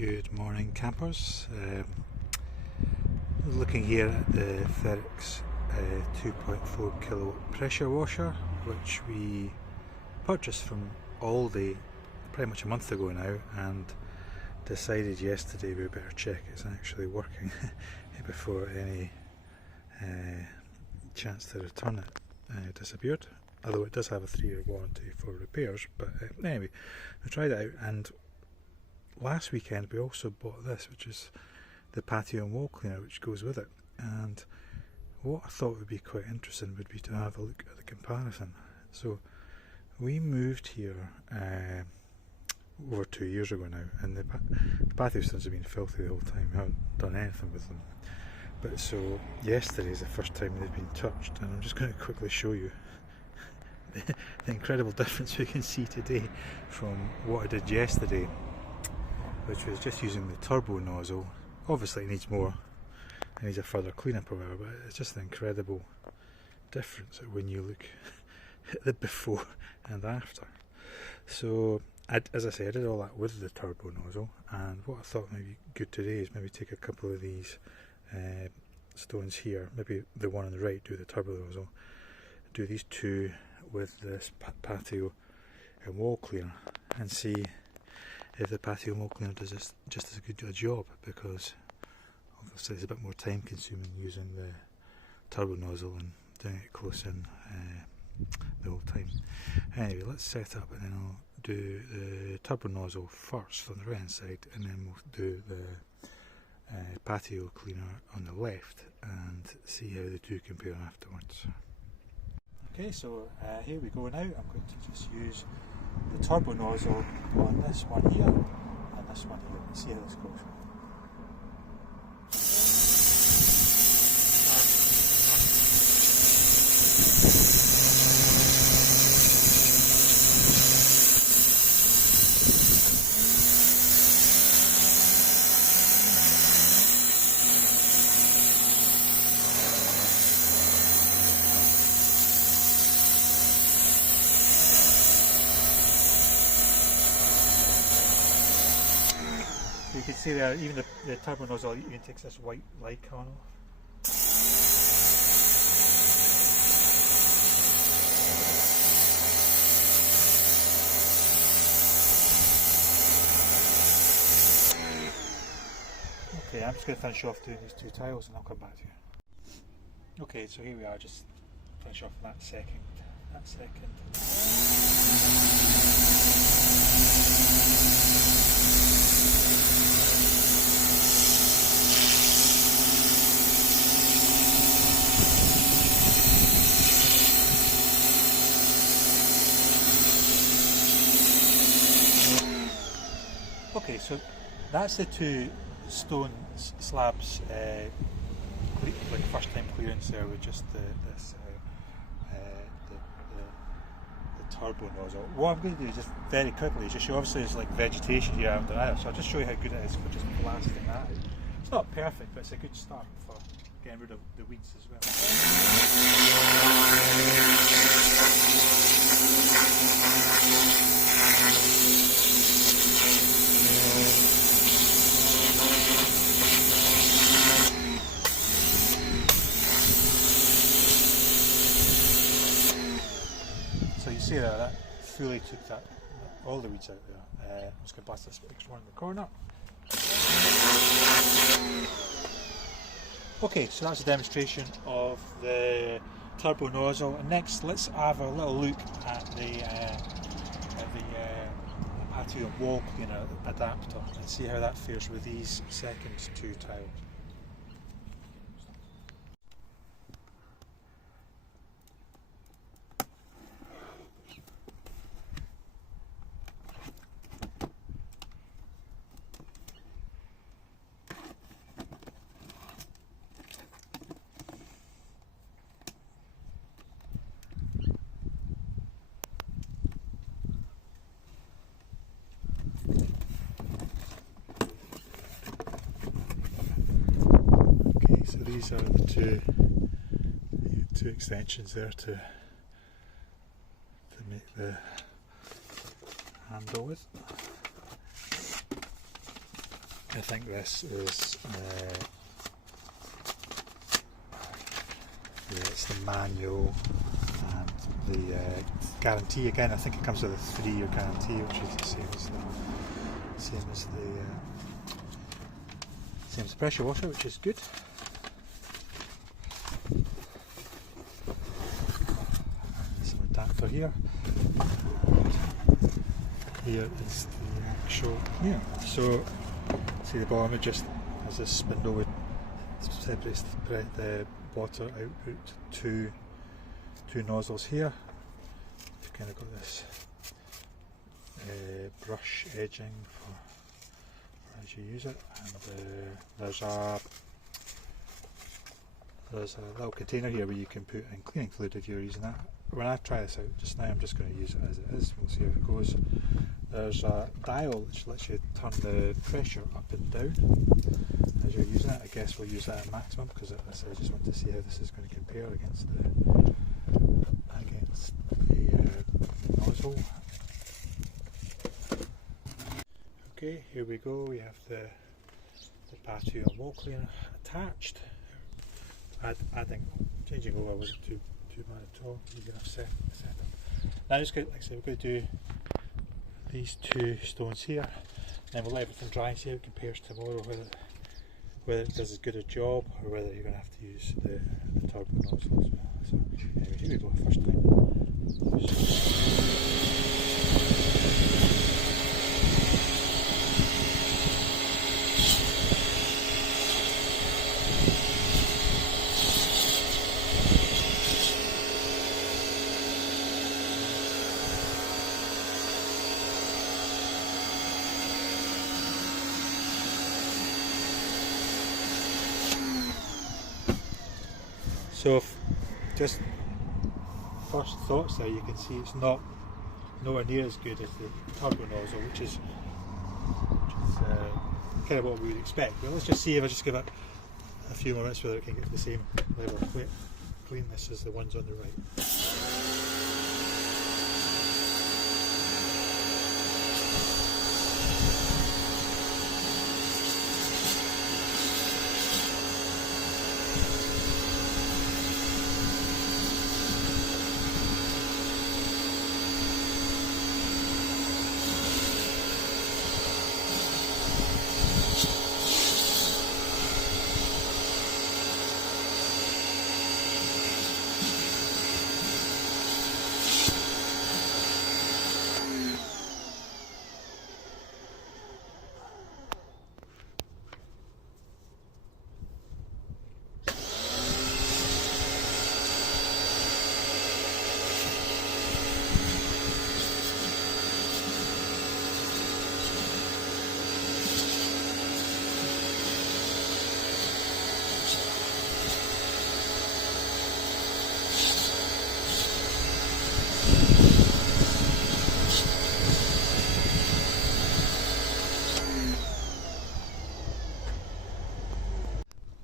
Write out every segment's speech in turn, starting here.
Good morning, campers. Looking here at the Ferrex 2.4 kilowatt pressure washer, which we purchased from Aldi pretty much a month ago now, and decided yesterday we better check it's actually working before any chance to return it disappeared. Although it does have a 3-year warranty for repairs, but anyway, we tried it out, and last weekend we also bought this, which is the patio and wall cleaner, which goes with it. And what I thought would be quite interesting would be to have a look at the comparison. So we moved here over 2 years ago now, and the patio stands have been filthy the whole time. We haven't done anything with them. But so yesterday is the first time they've been touched, and I'm just going to quickly show you the incredible difference we can see today from what I did yesterday, which was just using the turbo nozzle. Obviously it needs more, it needs a further cleanup or whatever, but it's just an incredible difference when you look at the before and after. So as I said, I did all that with the turbo nozzle, and what I thought might be good today is maybe take a couple of these stones here, maybe the one on the right, do the turbo nozzle, do these two with this patio and wall cleaner, and see if the patio and wall cleaner does this just as good a job, because obviously it's a bit more time consuming using the turbo nozzle and doing it close in the whole time. Anyway, let's set up, and then I'll do the turbo nozzle first on the right hand side, and then we'll do the patio cleaner on the left and see how the two compare afterwards. Okay, so here we go now. I'm going to just use the turbo nozzle on this one here and this one here. Let's see how this goes. You can see there, even the turbo nozzle even takes this white icon off. Okay, I'm just going to finish off doing these two tiles and I'll come back to you. Okay, so here we are, just finish off that second. Okay, so that's the two stone slabs, like first time clearance there with just the turbo nozzle. What I'm going to do is just very quickly just show, obviously there's like vegetation here under there, so I'll just show you how good it is for just blasting that. It's not perfect, but it's a good start for getting rid of the weeds as well. So you see there, that fully took all the weeds out there. I'm just going to blast this extra one in the corner. Okay, so that's a demonstration of the turbo nozzle, and next let's have a little look at the patio and wall cleaner adapter and see how that fares with these second two tiles. So these are the two extensions there to make the handle with. I think this is it's the manual and the guarantee. Again, I think it comes with a 3-year guarantee, which is the same as the pressure washer, which is good. Some adapter here. Here is the actual So see the bottom, it just has this spindle which separates the water output to two nozzles here. You've kind of got this brush edging for as you use it, and there's a little container here where you can put in cleaning fluid if you're using that. When I try this out just now, I'm just going to use it as it is. We'll see how it goes. There's a dial which lets you turn the pressure up and down as you're using it. I guess we'll use that at maximum because I just want to see how this is going to compare against the nozzle. Okay, here we go. We have the Patio wall cleaner attached. Changing over wasn't too bad at all. Easy enough set up. Now just like I said, we're going to do these two stones here, then we'll let everything dry and see how it compares tomorrow, whether it does as good a job or whether you're going to have to use the turbo nozzle as well. So anyway, here we go, first time. So just first thoughts there, you can see it's nowhere near as good as the turbo nozzle, which is kind of what we would expect. But let's just see if I just give it a few more minutes whether it can get the same level of cleanness as the ones on the right.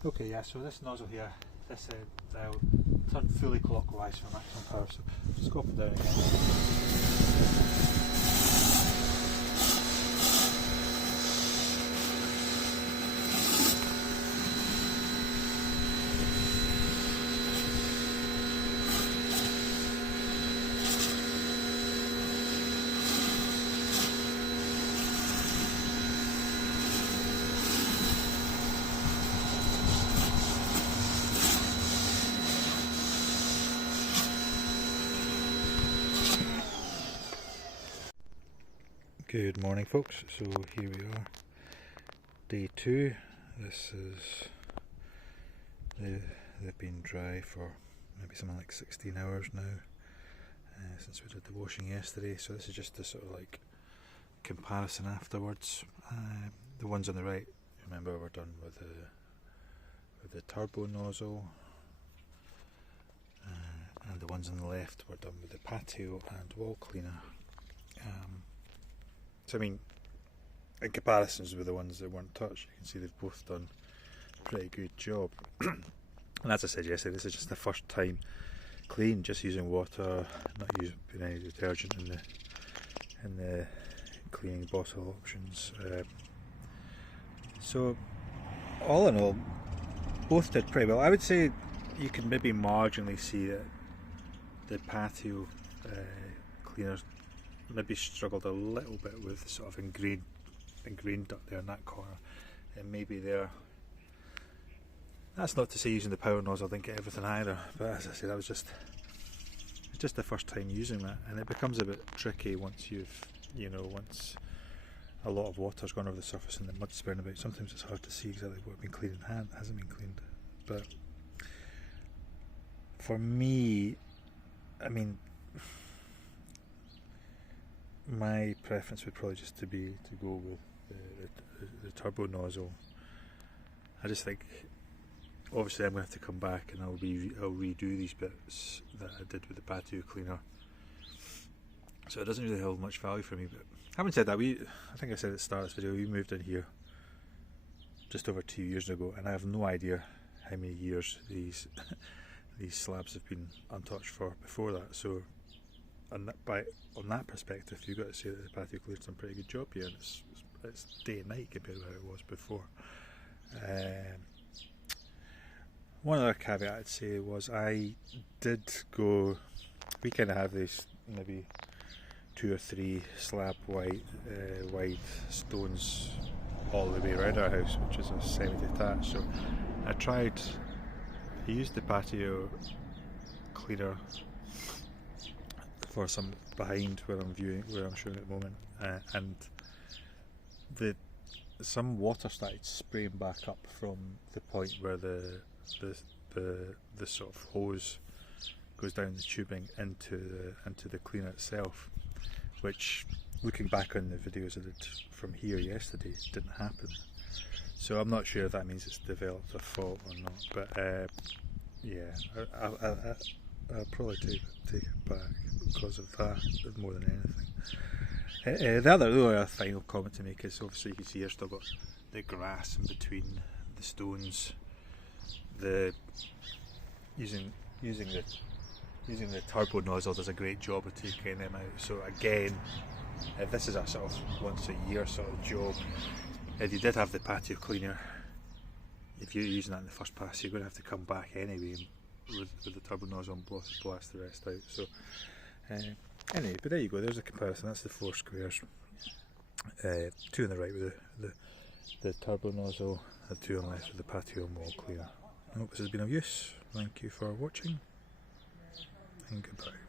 Okay, yeah, so this nozzle here, this dial turned fully clockwise for maximum power, so just go up and down again. Good morning, folks. So here we are, day 2. This is they've been dry for maybe something like 16 hours now since we did the washing yesterday. So this is just the sort of like comparison afterwards. The ones on the right, remember, we're done with the turbo nozzle, and the ones on the left were done with the Patio and wall cleaner. So I mean, in comparisons with the ones that weren't touched, you can see they've both done a pretty good job. And as I said yesterday, this is just the first time clean, just using water, not using any detergent in the cleaning bottle options. So all in all, both did pretty well. I would say you can maybe marginally see that the patio cleaners maybe struggled a little bit with sort of ingrained dirt there in that corner, and maybe there. That's not to say using the power nozzle didn't get everything either, but as I say, that was just the first time using that, and it becomes a bit tricky once once a lot of water's gone over the surface and the mud's spreading about. Sometimes it's hard to see exactly what's been cleaned and hasn't been cleaned. But for me, I mean, my preference would probably just to go with the turbo nozzle. I just think, obviously I'm going to have to come back and I'll redo these bits that I did with the patio cleaner, so it doesn't really hold much value for me. But having said that, I think I said at the start of this video, we moved in here just over 2 years ago, and I have no idea how many years these slabs have been untouched for before that. So on that perspective, you've got to say that the patio cleaner's done a pretty good job here, and it's day and night compared to how it was before. One other caveat I'd say was we kind of have these maybe 2 or 3 slab wide stones all the way around our house, which is a semi-detached. So I used the patio cleaner for some behind where I'm showing at the moment, and some water started spraying back up from the point where the sort of hose goes down the tubing into the cleaner itself, which, looking back on the videos I did from here yesterday, didn't happen. So I'm not sure if that means it's developed a fault or not, but yeah, I'll probably take it back because of that more than anything. The other final comment to make is, obviously you can see here still got the grass in between the stones. Using the turbo nozzle does a great job of taking them out. So again, if this is a sort of once a year sort of job, if you did have the patio cleaner, if you're using that in the first pass, you're going to have to come back anyway with the turbo nozzle and blast the rest out. So anyway, but there you go, there's a comparison. That's the 4 squares, 2 on the right with the turbo nozzle, and 2 on the left with the patio wall cleaner. I hope this has been of use. Thank you for watching, and goodbye.